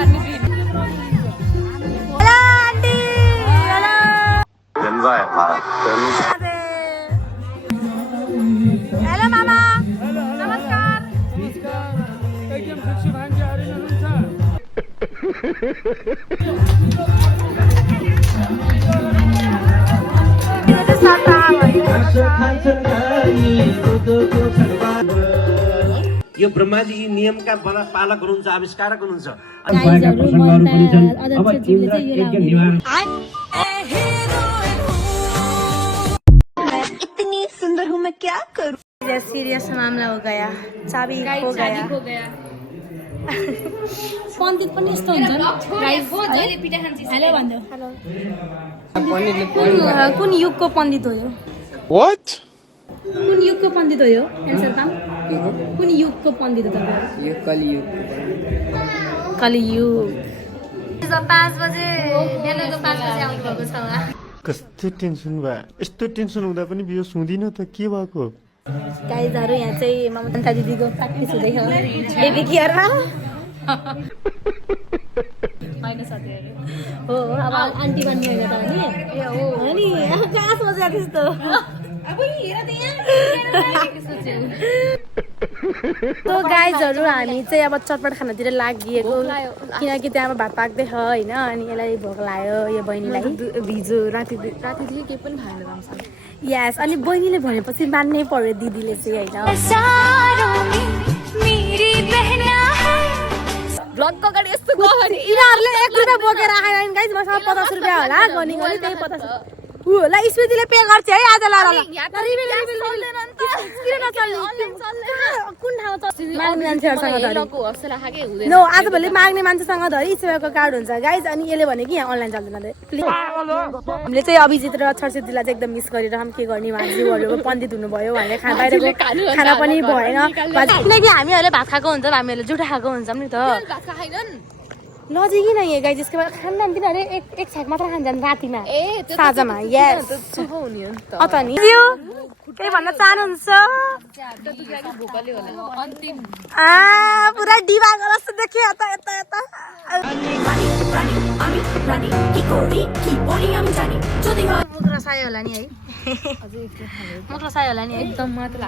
Hello मामा नमस्कार एकदम खुसी भान्जी हरि हुनुहुन्छ यो ब्रह्माजी यी नियमका पालक हुनुहुन्छ आविष्कारक हुनुहुन्छ इतनी सुंदर हूँ मैं क्या करूँ सीरियस मामला हो गया चाबी खो गया पण्डित पनि यस्तो हुन्छ हेलो भन्दै कुन युगको पण्डित हो यो What? कुन युगको पण्डित हो यो एन्सर काम कुन युगको पण्डित हो तपाईँ यो कलियुग कलियुग 5 बजे बेलुका 5 बजे आउनु भएको छ उहाँ कस्तो टेन्सन भयो यस्तो टेन्सन हुँदा पनि बियो सुँदिन त के भएको गाइजहरू यहाँ चाहिँ ममता दिदीको प्र्याक्टिस हुँदैछ बेबी केयर होइन साथीहरू हो अब आन्टी बन्ने होइन त नि ए हो नि कहाँ सोचे त्यस्तो तो गाइजहरू हामी चाहिँ अब चटपट खानातिर लागिएको किनकि त्यहाँ अब भात पाक्दैछ होइन अनि यसलाई भोक लाग्यो यो बहिनीलाई भिजो रातिदेखि केही पनि खाएर जान्छ यस अनि बहिनीले भनेपछि मान्नै पर्यो दिदीले चाहिँ होइन भ्लगको अगाडि यस्तो यिनीहरूले 1 रुपियाँ बोकेर आएन गाइज मसँग 50 रुपियाँ होला गनी गनी त्यही 50 ल स्मृतिले पे गर्छ है आज नो आज भोलि माग्ने मान्छेसँग धरि सेवाको कार्ड हुन्छ गाइज अनि यसले भने कि यहाँ अनलाइन चल्दैन हामीले चाहिँ अभिजित र छर्सेतीलाई चाहिँ एकदम मिस गरिरहँ के गर्ने उहाँहरू पण्डित हुनुभयो भनेर बाहिरको खाना पनि भएन किनकि हामीहरूले भात खाएको हुन्छ हामीहरूले जुठा खाएको हुन्छ नि त नजिकै नै गाइज यसको बाद खान्दैन तिनीहरू एक छाक मात्र खान्छन् रातिमा साँझमा यस अत नि केही भन्न चाहनुहुन्छ पुरा डिबाको जस्तो देखियो यता यता यता मुख रसायो होला नि है मुख रसायो होला नि एकदम मात्र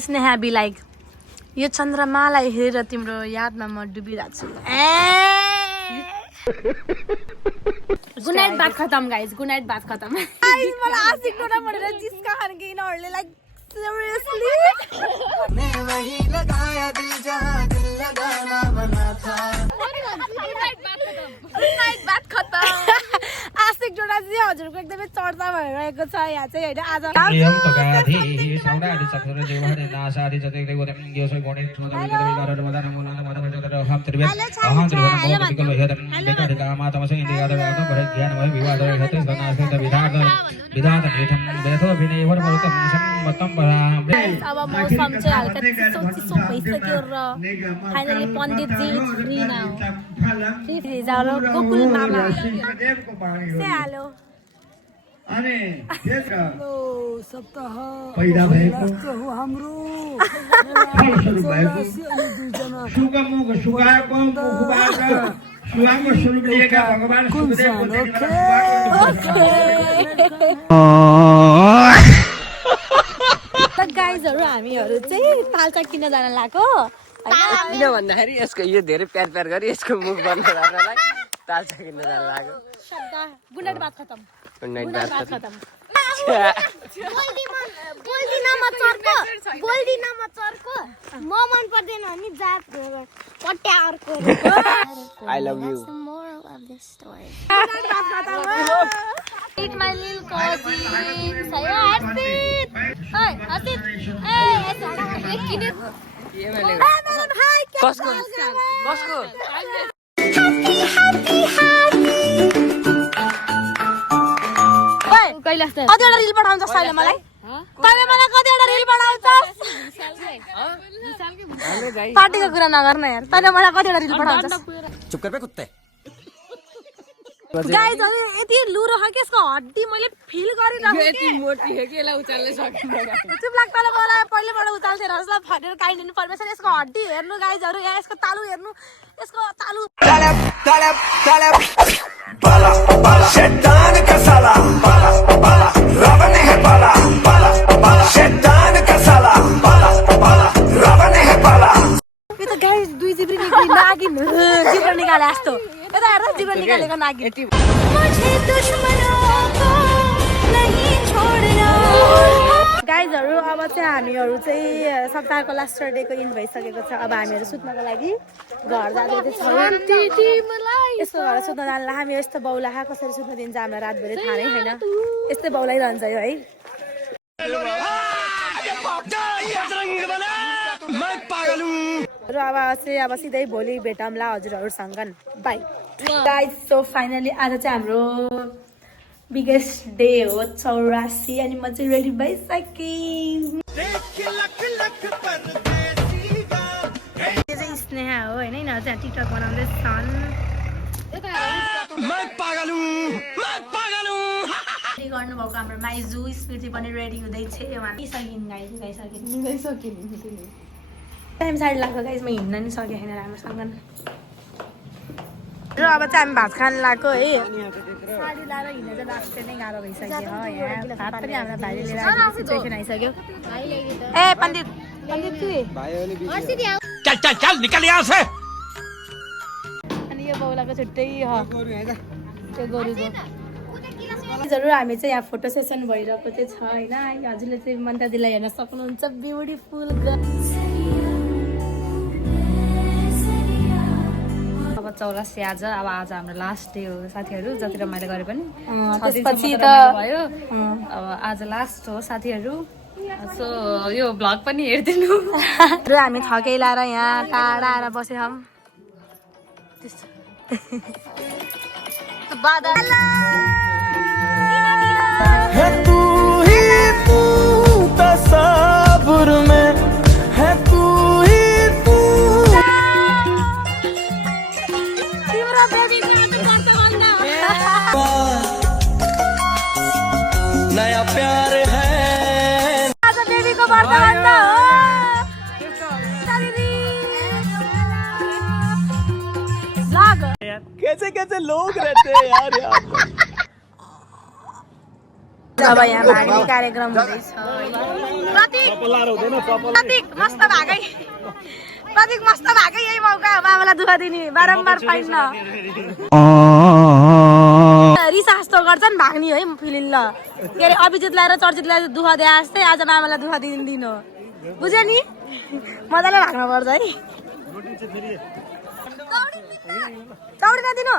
स्नेहा बी लाइक यो चन्द्रमालाई हेरेर तिम्रो यादमा म डुबिरहेको छु गुड नाइट बात खतम गाइज गुड नाइट बात खतम मलाई आशिक टोना भनेर जिस्का खान कि यिनीहरूले लाइक सिरियसली आशिक टोना चाहिँ हजुरको एकदमै चर्चा भइरहेको छ यहाँ चाहिँ होइन आज अब मौसम चाहिँ हल्का चिसो चिसो भइसक्यो र फाइनली पण्डितजी फ्री नाउ फ्री जाऊ गोकुल मामा से हालो अनि त्यसका सप्ताह पैदा भएको हाम्रो फलस्वरूप भएको सुखमुख सुखाएको मुखबाट सुहाको स्वरूप लिएका भगवान सुखदेवको गाइजहरू हामीहरू चाहिँ तालचा किन्न जान लाग्यो किन भन्दाखेरि यसको यो धेरै प्यार प्यार गरी यसको मुख बन्द गर्नलाई तालचा किन्न जान लाग्यो गुड नाइट बात खतम गुड नाइट बात खतम बोल्दिन म चर्को म मन पर्दैन नि जात पट्या अर्को I love you Eat my little cousin. Saya Arsit. Hey, Arsit. Hey, Arsit. कसको कतिवटा रिल पठाउँछ साले मलाई तैँले मलाई कतिवटा रिल पठाउँछस् पार्टीको कुरा नगर्न यार तैँले मलाई कतिवटा रिल पठाउँछस् चुप कर बे कुत्ते गाइज अनि यति लुरो छ कि यसको हड्डी मैले फिल गरिरहेको यति मोटी हो कि यसलाई उचाल्नै सकिँदैन चुप लाग्छ मलाई पहिलेबाट उचाल्थेँ यसलाई भनेर काइन्ड इन्फर्मेसन यसको हड्डी हेर्नु गाइजहरू यहाँ यसको तालु हेर्नु यसको तालु यो त गाइज 2 जिब्री नागिन जिब्रो निकाले जस्तो यता हेर्दा जिब्रो निकालेको नागिन गाइजहरू अब चाहिँ हामीहरू चाहिँ सप्ताहको लास्ट डे इन भइसकेको छ अब हामीहरू सुत्नको लागि घर जाँदै छौँ यस्तो घर सुत्न जान्ला हामी यस्तो बौला कसरी सुत्न दिन्छ हामीलाई रातभरि थाहा नै छैन यस्तै बौलाइरहन्छ यो है र अब सिधै भोलि भेटौँला हजुरहरूसँग बाई गाइज सो फाइनली आज चाहिँ हाम्रो बिगेस्ट डे हो 84 अनि म चाहिँ रेडी भइसकेँ यो चाहिँ स्नेहा हो होइन यिनीहरू चाहिँ टिकटक बनाउँदैछन् गर्नुभएको हाम्रो माइजू स्मृति पनि रेडी हुँदैछ टाइम साडी लाग्छ गाइज म हिँड्न नि सकेको छैन राम्रोसँग र अब चाहिँ हामी भात खान लाग्यो है साडी लाएर हिँड्न चाहिँ लास्ट नै गाह्रो भइसक्यो यहाँ भात पनि हाम्रो भाइले लिएर सिचुएसन आइसक्यो ए पण्डित अनि यो बौलाको छुट्टै त्यो गोरुको हजुर हामी चाहिँ यहाँ फोटो सेसन भइरहेको चाहिँ छ होइन हजुरले चाहिँ मन्ता दिदीलाई हेर्न सक्नुहुन्छ ब्युटिफुल अब 84 आज हाम्रो लास्ट डे हो साथीहरू जति रमाइलो गरे पनि त्यसपछि त भयो अब आज लास्ट हो साथीहरू सो यो भ्लग पनि हेरिदिनु र हामी थकै लाएर यहाँ टाढा आएर बसेछौँ है तू ही तू तसव्वुर में है तू ही तू तिम्रो बेबी नया प्यार है आज बेबीको बर्थ हो कैसे कैसे लोग रहते हैं यार यहाँ पर अब यहाँ भाग्ने कार्यक्रम हुँदैछ प्रतीक मस्त भागै यही मौका हो बाबालाई दुःख दिने बारम्बार पाइन्न रिसा जस्तो गर्छन् भाग्ने है फिलिन्न के अरे अभिजित ल्याएर चर्चितलाई दुःख दिए जस्तै आज मामालाई दुःख दिनु बुझ्यो नि मजाले भाग्नु पर्छ है चौडी नदिनु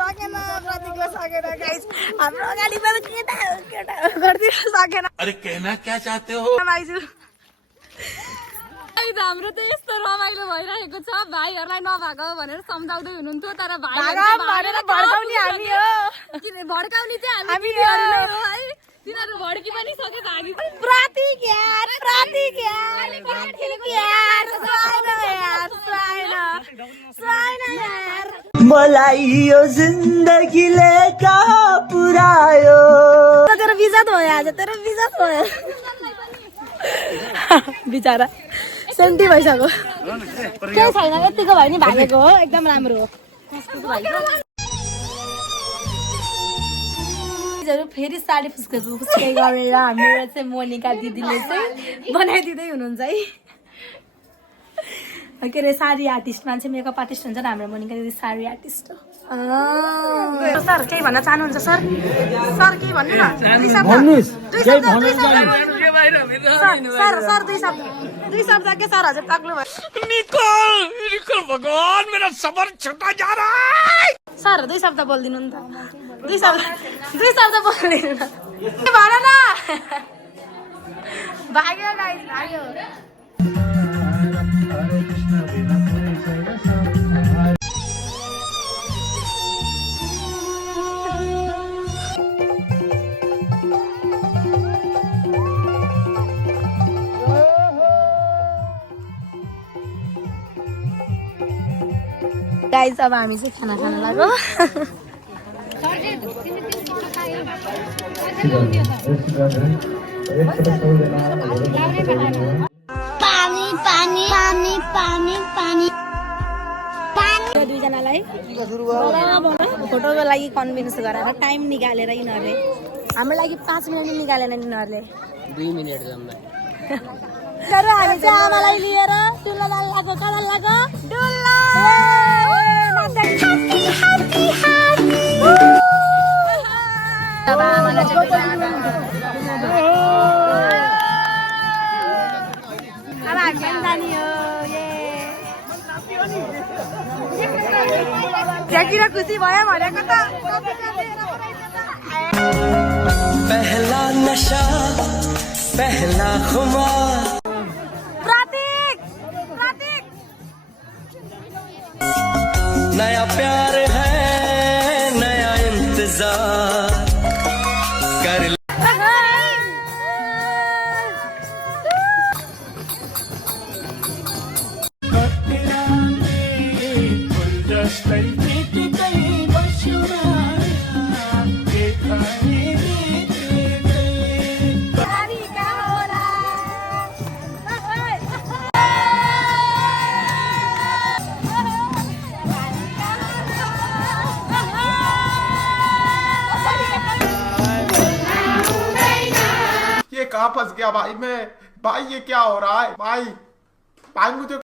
सकेन प्रतीकले सकेन गाइस हाम्रो अगाडिबाट केटा गर्दिन सकेन अरे कहना क्या चाहते हो हाम्रो त यस्तो रमाइलो भइरहेको छ भाइहरूलाई नभाग भनेर सम्झाउँदै हुनुहुन्थ्यो तर भड्काउने हामी हो भड्काउने चाहिँ हामी है तिनीहरू भड्की पनि सके भागी प्रतीक यार मलाई यो जिन्दगीले कहाँ पुर्यायो तेरो बिजत भयो आज बिचारा सेन्टी भइसक्यो केही छैन यतिको भयो नि भागेको हो एकदम राम्रो हो फेरि साडी फुस्कै गरेर हाम्रो चाहिँ मोनिका दिदीले चाहिँ बनाइदिँदै हुनुहुन्छ है के अरे साडी आर्टिस्ट मान्छे मेकअप आर्टिस्ट हुन्छ नि हाम्रो मोनिका दिदी साडी आर्टिस्ट हो सर केही भन्न चाहनुहुन्छ सर केही भन्नु न दुई शब्द के सर हजुर तक्नु भयो निकल भगवान मेरा सबर छुट्टा जा रहा है सर 2 शब्द बोलिदिनु नि त 2 शब्द बोलिदिनु न भन न भाग्यो गाइस भाग्यो गाइस अब हामी चाहिँ खाना खान लाग्यो पानी पानी पानी पानी पानी दुईजनालाई फोटोको लागि कन्भिन्स गराएर टाइम निकालेर यिनीहरूले हाम्रो लागि 5 मिनट निकालेन यिनीहरूले 2 मिनेट जम्मा तर हामी चाहिँ आमालाई लिएर डुल्न लाग्यो कता लाग्यो डुल्ला अब आमालाई चाहिँ अब हामी पनि जाने हो त्यहाँतिर खुसी भयो भनेको त पहला नशा पहला खुमार प्रतीक नया प्यार है नया इंतजार कर कहाँ फंस गया भाई मैं भाई ये क्या हो रहा है भाई भाई मुझे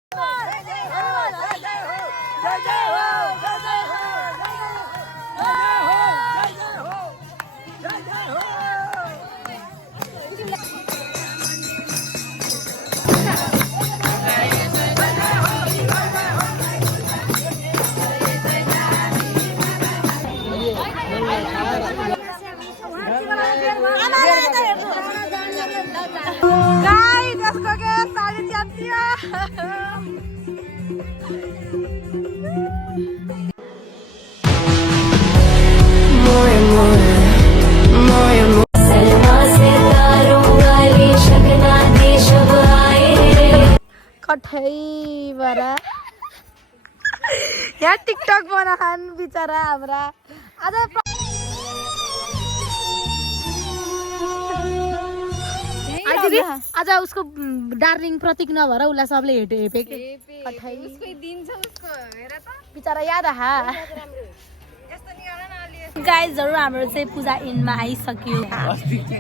Guys, let's go get started कठैबाट यहाँ टिकटक बनाखान बिचरा हाम्रा आज उसको डार्लिङ प्रतीक नभएर उसलाई सबले हेपेके बिचरा याद गाइजहरू हाम्रो चाहिँ पूजा इन्डमा आइसक्यो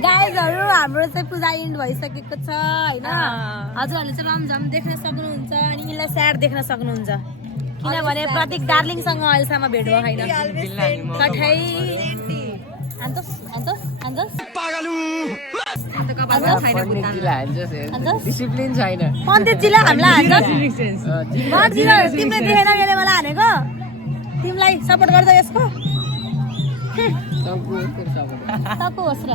गाइजहरू हाम्रो चाहिँ पूजा इन्ड भइसकेको छ होइन हजुरहरूले चाहिँ रमझम देख्न सक्नुहुन्छ अनि यिनलाई स्याड देख्न सक्नुहुन्छ किनभने प्रतीक डार्लिङसँग अहिलेसम्म भेट भयो छैन कठै डिसिप्लिन छैन पण्डितजीलाई हामीलाई हान्छ तिमीले देखेन मैले मलाई हानेको तिमीलाई सपोर्ट गर्छ यसको तको होस् र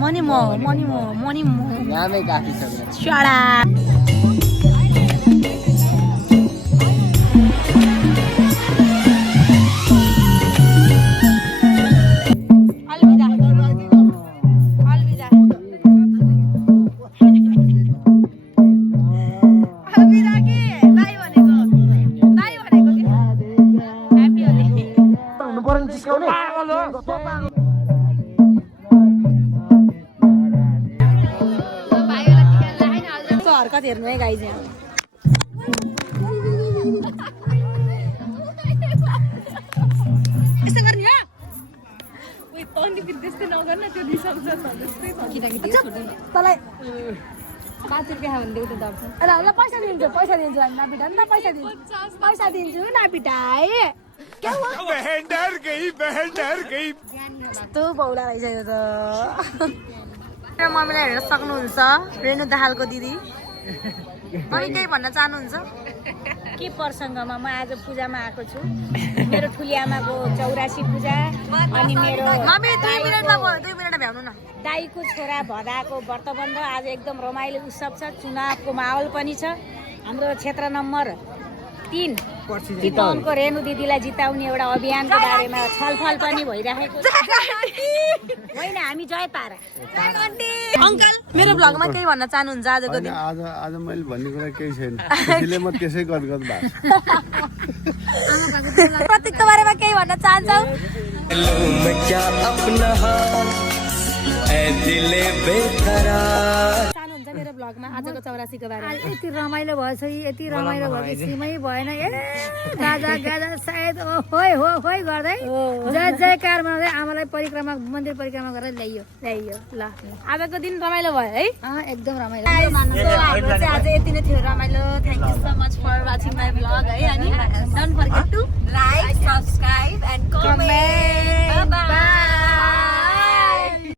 मनी नामै काफी छ शाडा हरकत हेर्नु है गाइज यहाँ यस्तो गर्ने तँलाई 5 रुपियाँ खायो भने देऊ त दर्शन ल पैसा दिन्छु नापिटा नि त पैसा दिन्छु नापिटाए क्या हुआ बहन डर गई यस्तो बौला रहेछ यो त मम्मीलाई हेर्न सक्नुहुन्छ रेणु दाहालको दिदी अनि केही भन्न चाहनुहुन्छ के प्रसङ्गमा म आज पूजामा आएको छु मेरो ठुली आमाको 84 पूजा अनि मेरो दाईको छोरा भदाको व्रतबन्ध आज एकदम रमाइलो उत्सव छ चुनावको माहौल पनि छ हाम्रो क्षेत्र नम्बर 3 चितवनको रेणु दिदीलाई जिताउने एउटा अभियानको बारेमा छलफल पनि भइरहेको छ होइन हामी जय पारा अङ्कल मेरो भ्लगमा केही भन्न चाहनुहुन्छ आजको दिन आज मैले भन्ने कुरा केही छैन त्यसले म त्यसै गदगद भएको प्रतीकको बारेमा केही भन्न चाहन्छौ मैं क्या अपना हाल ऐ दिले बेकरार चाहनुहुन्छ मेरो भ्लगमा आजको 84 को बारेमा यति रमाइलो भएछ यति रमाइलो भयो सीमै भएन ए गाजा गाजा सायद होय हो होय गर्दै जय जयकार गर्दै आमालाई परिक्रमा मन्दिर परिक्रमा गरेर ल्याइयो ल आजको दिन रमाइलो भयो है एकदम रमाइलो हाम्रो चाहिँ आज यति नै थियो रमाइलो thank you so much for watching my vlog है अनि डोन्ट फर्गेट टु